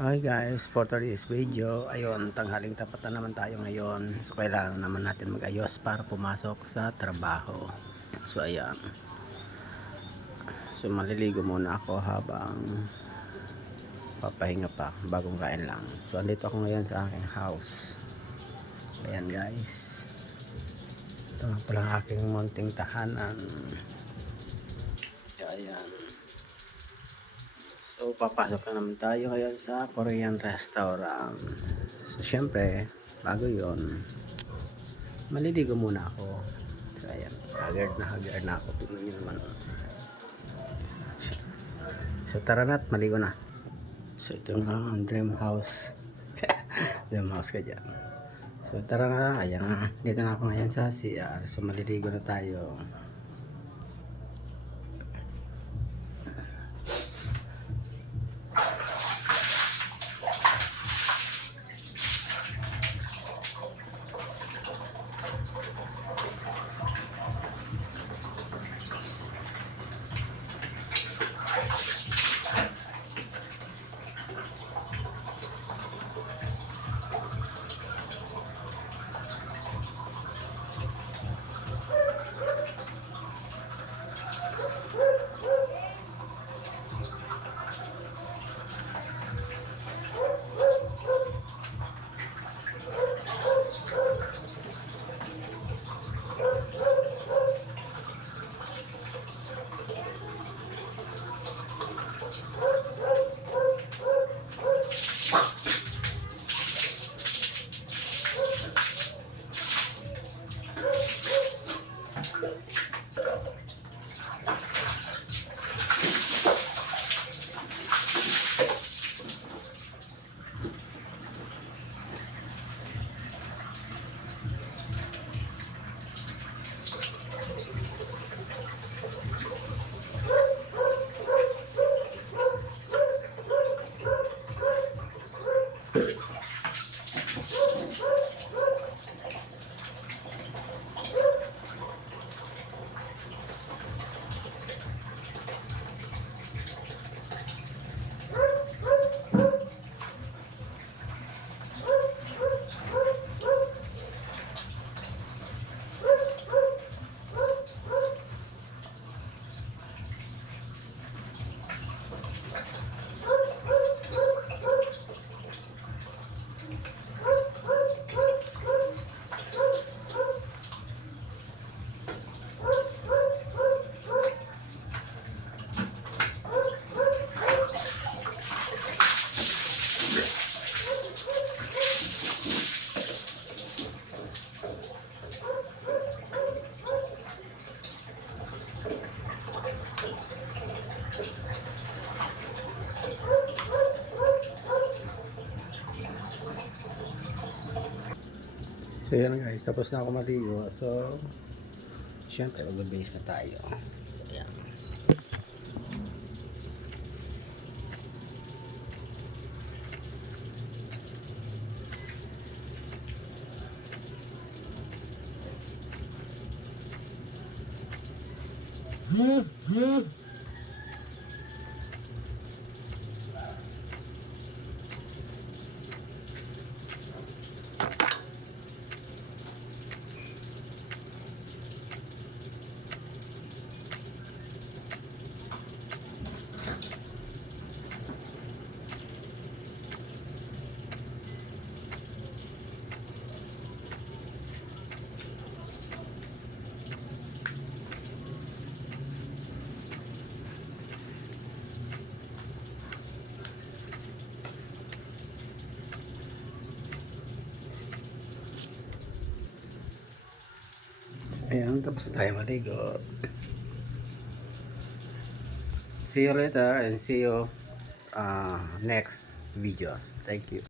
Hi guys, for today's video, ayun, tanghaling tapat na naman tayo ngayon. So kailangan naman natin mag-ayos para pumasok sa trabaho. So ayan. So maliligo muna ako habang papahinga pa, bagong kain lang. So andito ako ngayon sa aking house. Ayan guys. Ito nga pala ang aking munting tahanan. Ayan. So papasok na naman tayo ngayon sa Korean restaurant. So syempre, bago yon, maliligo muna ako. So ayan, haggard na ako. Tingnan nyo naman. So tara na't maligo na. So ito nga ang dream house. Dream house ka dyan. So tara na, ayan, dito na ako ngayon sa CR. So maliligo na tayo. So yan guys, tapos na ako maligo. So syempre mag-base na tayo. So yan. Ayan, tapos na tayo maligo. See you later and see you next videos. Thank you.